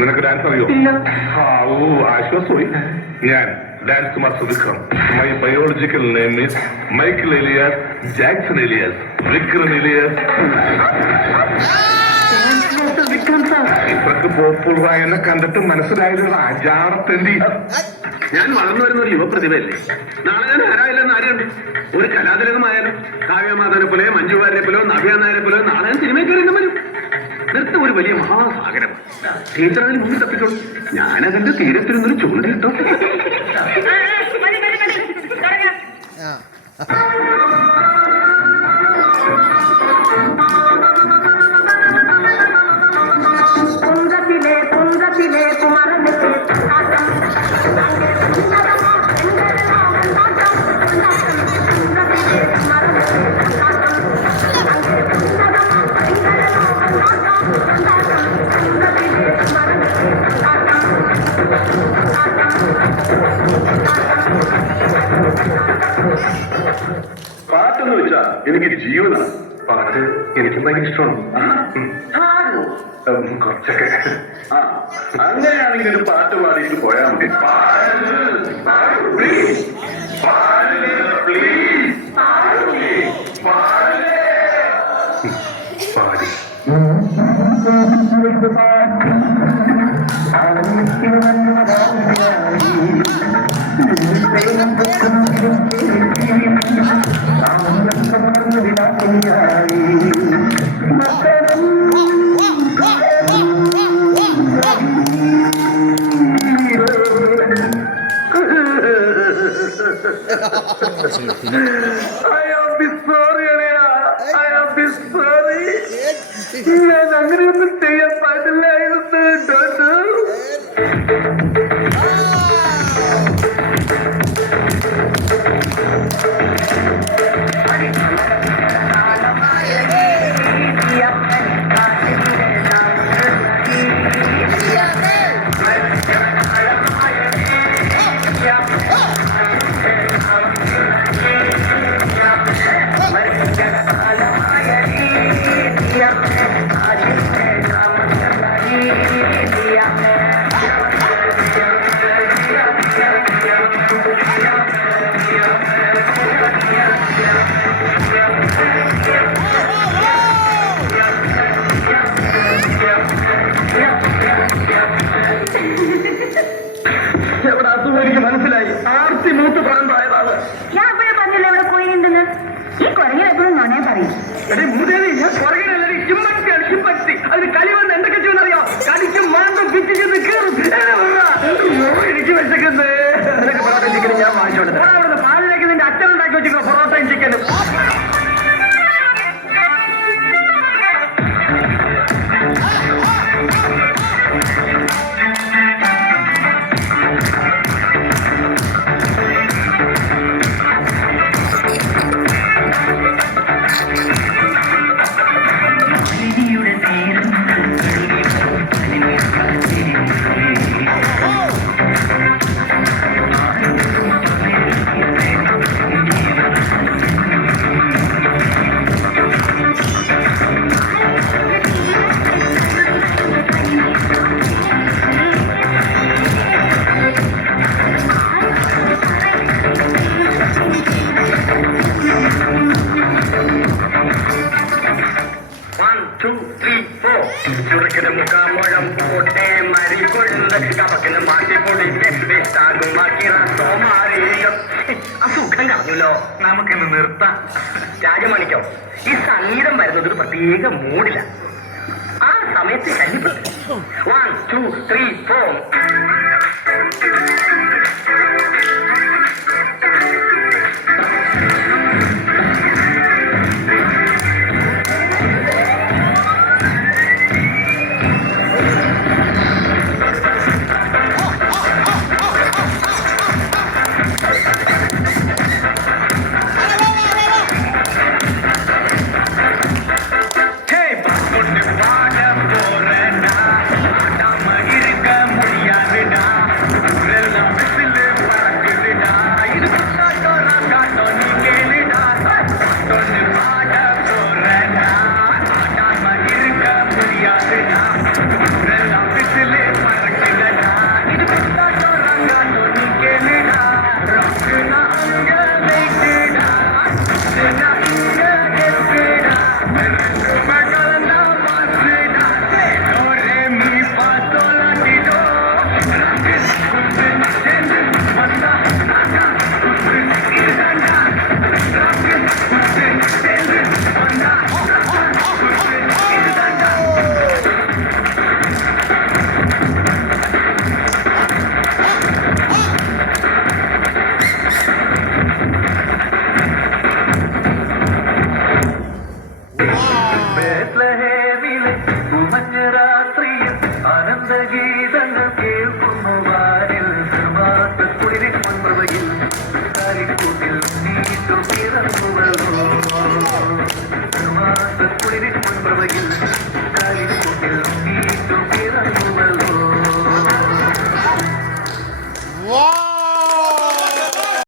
നിനക്ക് ഡാൻസ് അറിയോ? ആശ്വാസമായി. ഞാൻ dance master Vikram. My biological name is Michael alias Jackson alias Vikram alias. ഇത്രക്ക് പോപ്പുളറായ എന്നെ കണ്ടിട്ട് മനസ്സിലായത് ആചാരത്തേണ്ടി. ഞാൻ വളർന്നു വരുന്ന ഒരു യുവപ്രതിഭയല്ലേ. നാളെ ഞാൻ ആരായില്ലെന്ന് ആരുണ്ട്. ഒരു കലാതിലകമായാലും കാവ്യമാധവനെ പോലെ മഞ്ജു വാര്യരെ പോലോ നവ്യ നായരെ പോലോ നാളെ ഞാൻ സിനിമയിൽ കയറി വരും. നൃത്തം ഒരു വലിയ മഹാസാഗരം. ടീച്ചറിൽ മുന്നിൽ തപ്പിക്കോളൂ. ഞാനതിന്റെ തീരത്തിരുന്നൊരു ചൂണ്ടിട്ടോ. പാട്ടെന്ന് വെച്ചാ എനിക്ക് ജീവനാണ്. പാട്ട് എനിക്കും ഭയങ്കര ഇഷ്ടമാണ്. കുറച്ചൊക്കെ. അങ്ങനെയാണെങ്കിൽ ഒരു പാട്ട് പാടിയിട്ട് പോയാൽ മതി. പാടി ഞാൻ അങ്ങനെയൊന്നും ചെയ്യാൻ പാടില്ലായിരുന്നു. എനിക്ക് മനസ്സിലായി. ആർത്തി മൂത്ത് പറമ്പായതാണ്. ഞാൻ ഇവിടെ പറഞ്ഞില്ല ഇവിടെ പോയിട്ടുണ്ടെന്ന്. ഈ കുറഞ്ഞ എപ്പോഴും നോണേ പറയും. മൂദേവി, ഞാൻ കുറകനല്ലേ, ചിമ്പക്തിയാണ്. ചിമ്പക്തി അതിന് കളി വന്ന് എന്തൊക്കെ ചെയ്യുന്നറിയോ? കടിക്കും മാന്തം പിറ്റിച്ചെന്ന് കയറും. എനിക്ക് വെച്ചേക്കുന്നത് പൊറോട്ടയും ചിക്കനും ഞാൻ വാങ്ങിച്ചോണ്ട് അവിടെ പാലിലേക്ക് നിന്റെ അച്ഛൻ ഉണ്ടാക്കി വെച്ചിരിക്കുന്ന പൊറോട്ടയും ചിക്കനും. അസുഖം കളഞ്ഞല്ലോ. നമുക്കിന്ന് നിർത്താം. രാജമാണിക്കോ, ഈ സംഗീതം വരുന്നത് ഒരു പ്രത്യേക മൂഡില. ആ സമയത്ത് കല്ലിപ്പത്തി 1 2 3 4. இருக்க முடியாதுடா. ബേത്ലഹേമിലെ ഉമഞ്ഞ രാത്രിയിൽ ആനന്ദഗീതങ്ങൾ കേൾക്കുന്നു വാനിൽ കുളിരിൻ മന്ത്രയിൽ കാലിക്കൂട്ടിൽ നീട്ടു പിറന്നുവല്ലോ കുളിരിൻ മന്ത്രയിൽ